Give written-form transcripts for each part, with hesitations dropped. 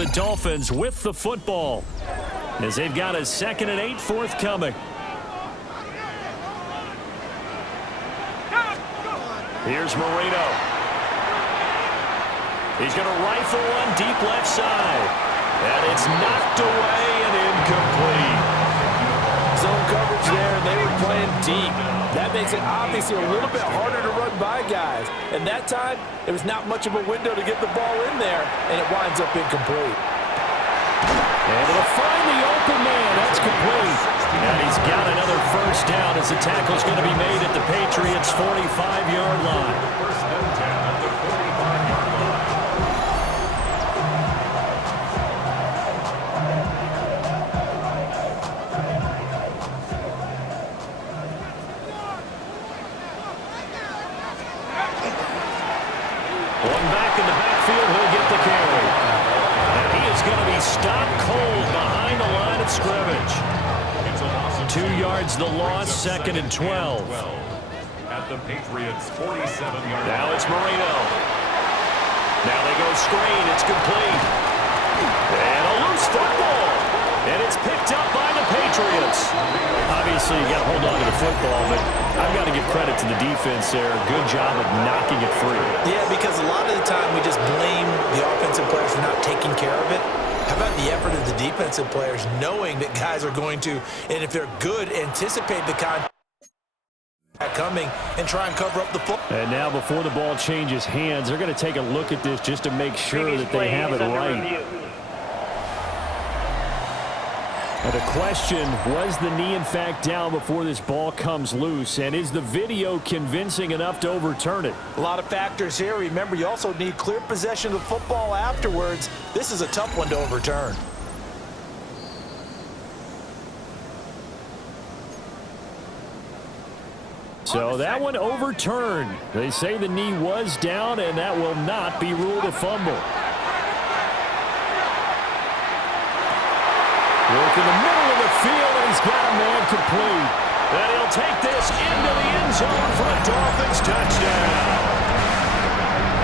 the Dolphins with the football as they've got a 2nd and 8 forthcoming. Here's Marino. He's going to rifle one deep left side. And it's knocked away and incomplete. Zone coverage there, and they were playing deep. That makes it obviously a little bit harder to run by guys. And that time, there was not much of a window to get the ball in there, and it winds up incomplete. And it'll find the open man. That's complete. And he's got another first down as the tackle's going to be made at the Patriots' 45-yard line. First and 10 at the 45-yard line. One back in the backfield, he'll get the carry. And he is going to be stopped cold behind the line of scrimmage. 2 yards the loss, 2nd and 12. At the Patriots' 47-yard line. Now it's Marino. Now they go screen. It's complete. And a loose football. And it's picked up by the Patriots. Obviously, you got to hold on to the football, but I've got to give credit to the defense there. Good job of knocking it free. Yeah, because a lot of the time we just blame the offensive players for not taking care of it. How about the effort of the defensive players knowing that guys are going to, and if they're good, anticipate the contact coming and try and cover up the foot. And now before the ball changes hands, they're going to take a look at this just to make sure that they have it right. And the question, was the knee in fact down before this ball comes loose? And is the video convincing enough to overturn it? A lot of factors here. Remember, you also need clear possession of the football afterwards. This is a tough one to overturn. So that one overturned. They say the knee was down, and that will not be ruled a fumble. Work in the middle of the field, and he's got a man complete. And he'll take this into the end zone for a Dolphins touchdown.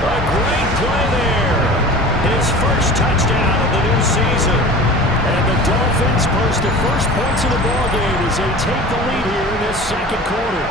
A great play there. His first touchdown of the new season. And the Dolphins post the first points of the ballgame as they take the lead here in this 2nd quarter.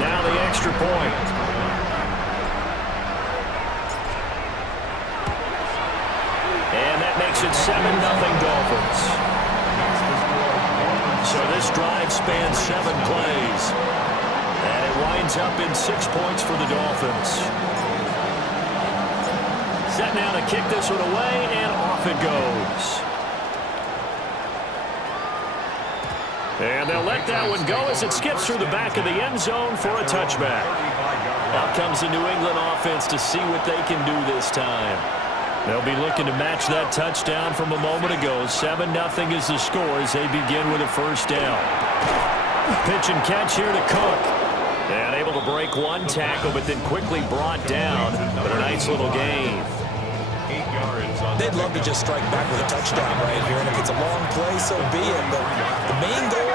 Now the extra point. And that makes it 7-0 Dolphins. So this drive spans 7 plays. And it winds up in 6 points for the Dolphins. Set now to kick this one away, and off it goes. And they'll let that one go as it skips through the back of the end zone for a touchback. Out comes the New England offense to see what they can do this time. They'll be looking to match that touchdown from a moment ago. 7-0 is the score as they begin with a first down. Pitch and catch here to Cook. And able to break one tackle, but then quickly brought down. But a nice little gain. They'd love to just strike back with a touchdown right here, and if it's a long play, so be it. But the main goal,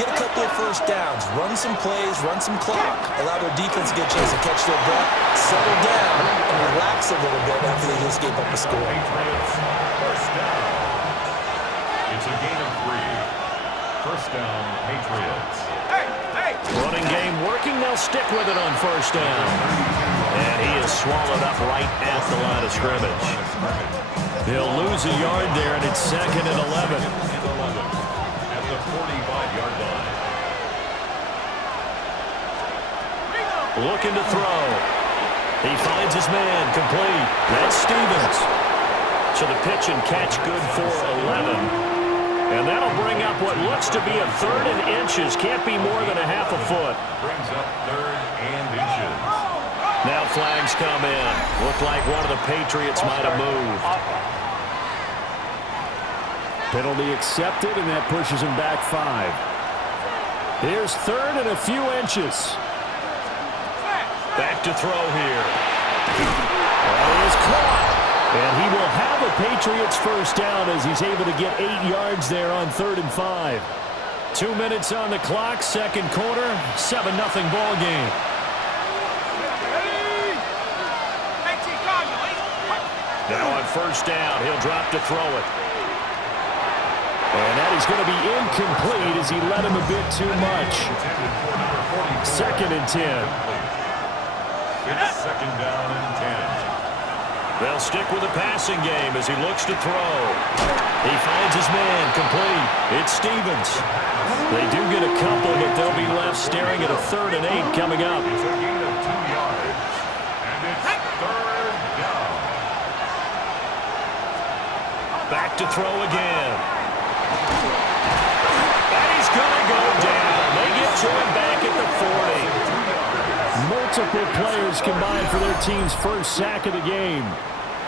get a couple of first downs, run some plays, run some clock, allow their defense to get a chance to catch their breath, settle down, and relax a little bit after they just gave up a score. First down. It's a gain of 3. First down, Patriots. Running game working. They'll stick with it on first down. And he is swallowed up right at the line of scrimmage. He'll lose a yard there, and it's 2nd and 11. At the 45-yard line. Looking to throw. He finds his man, complete. That's Stevens. So the pitch and catch good for 11. And that'll bring up what looks to be a 3rd and inches. Can't be more than a half a foot. Brings up 3rd and inches. Now flags come in. Looked like one of the Patriots might have moved. Penalty accepted, and that pushes him back 5. Here's third and a few inches. Back to throw here. That is caught. And he will have a Patriots first down as he's able to get 8 yards there on 3rd and 5. 2 minutes on the clock, second quarter, 7-0 ball game. Now on first down, he'll drop to throw it. And that is going to be incomplete as he led him a bit too much. 2nd and 10. It's 2nd down and 10. They'll stick with the passing game as he looks to throw. He finds his man complete. It's Stevens. They do get a couple, but they'll be left staring at a 3rd and 8 coming up. It's a gain of 2 yards. And it's 3rd down. Back to throw again. And he's going to go down. They get to him back at the 40. Multiple players combined for their team's first sack of the game.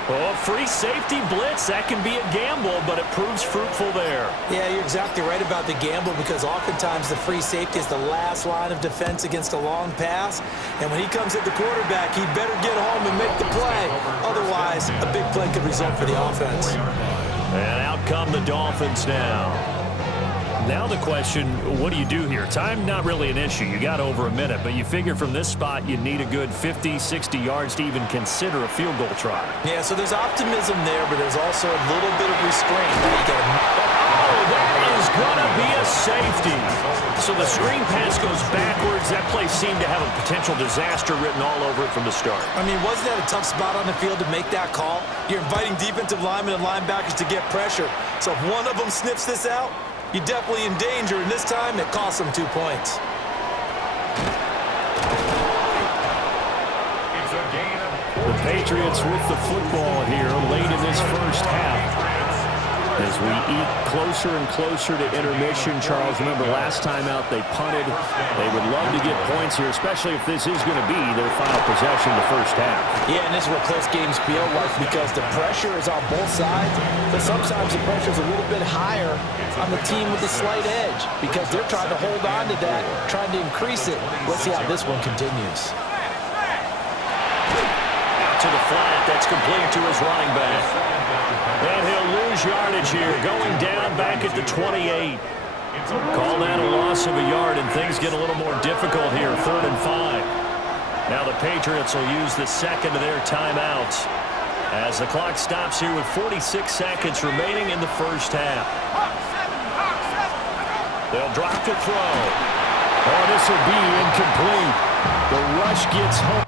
Oh, free safety blitz. That can be a gamble, but it proves fruitful there. Yeah, you're exactly right about the gamble because oftentimes the free safety is the last line of defense against a long pass. And when he comes at the quarterback, he better get home and make the play. Otherwise, a big play could result for the offense. And out come the Dolphins now. Now the question, what do you do here? Time not really an issue. You got over a minute, but you figure from this spot you need a good 50, 60 yards to even consider a field goal try. Yeah, so there's optimism there, but there's also a little bit of restraint. Oh, that is going to be a safety. So the screen pass goes backwards. That play seemed to have a potential disaster written all over it from the start. I mean, wasn't that a tough spot on the field to make that call? You're inviting defensive linemen and linebackers to get pressure. So if one of them sniffs this out, you're definitely in danger, and this time it costs them 2 points. The Patriots with the football here late in this first half. As we eat closer and closer to intermission, Charles, remember last time out they punted. They would love to get points here, especially if this is going to be their final possession of the first half. Yeah, and this is what close games feel like because the pressure is on both sides, but sometimes the pressure is a little bit higher on the team with the slight edge because they're trying to hold on to that, trying to increase it. Let's see how this one continues. Out to the flat. That's complete to his running back. And he'll lose yardage here, going down back at the 28. Call that a loss of a yard, and things get a little more difficult here, 3rd and 5. Now the Patriots will use the second of their timeouts as the clock stops here with 46 seconds remaining in the first half. They'll drop to throw. Oh, this will be incomplete. The rush gets home.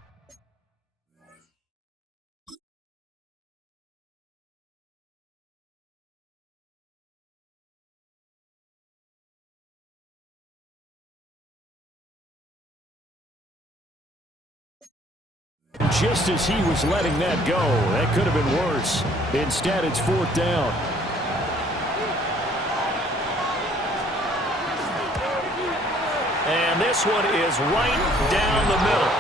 Just as he was letting that go, that could have been worse. Instead, it's 4th down. And this one is right down the middle.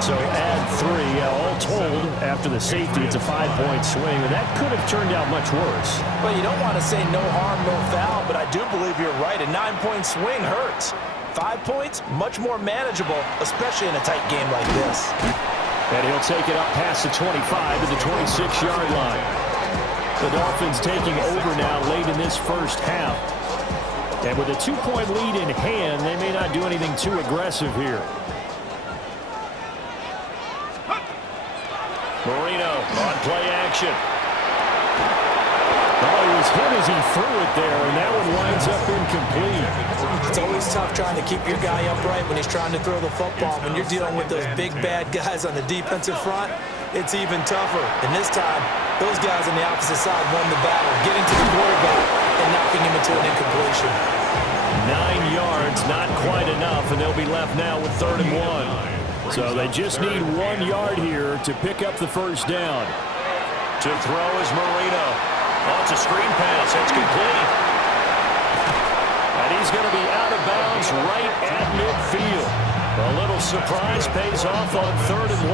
So add 3. All told, after the safety, it's a 5-point swing, and that could have turned out much worse. Well, you don't want to say no harm, no foul, but I do believe you're right. A 9-point swing hurts. 5 points, much more manageable, especially in a tight game like this. And he'll take it up past the 25 to the 26-yard line. The Dolphins taking over now late in this first half. And with a 2-point lead in hand, they may not do anything too aggressive here. Marino on play action. Oh, he was hit as he threw it there, and that one winds up incomplete. It's always tough trying to keep your guy upright when he's trying to throw the football. When you're dealing with those big, bad guys on the defensive front, it's even tougher. And this time, those guys on the opposite side won the battle, getting to the quarterback and knocking him into an incompletion. 9 yards, not quite enough, and they'll be left now with 3rd and 1. So they just need 1 yard here to pick up the first down. To throw is Marino. Oh, it's a screen pass. That's complete. And he's going to be out of bounds right at midfield. A little surprise pays off on 3rd and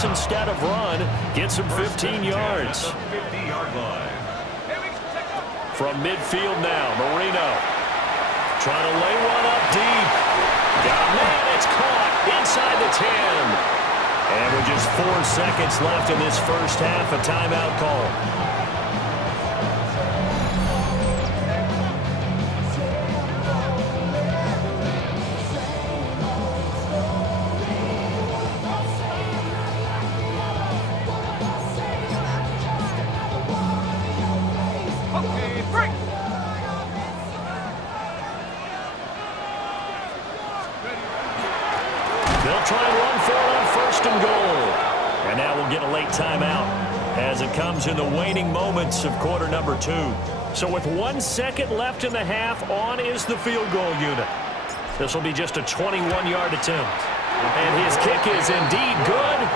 pass instead of run. Gets him 15 yards. 50-yard line. From midfield now, Marino. Trying to lay one up deep. Got a man, it's caught inside the 10. And with just 4 seconds left in this first half, a timeout call. They'll try and run for it on first and goal. And now we'll get a late timeout as it comes in the waning moments of quarter number 2. So with 1 second left in the half, on is the field goal unit. This will be just a 21-yard attempt. And his kick is indeed good.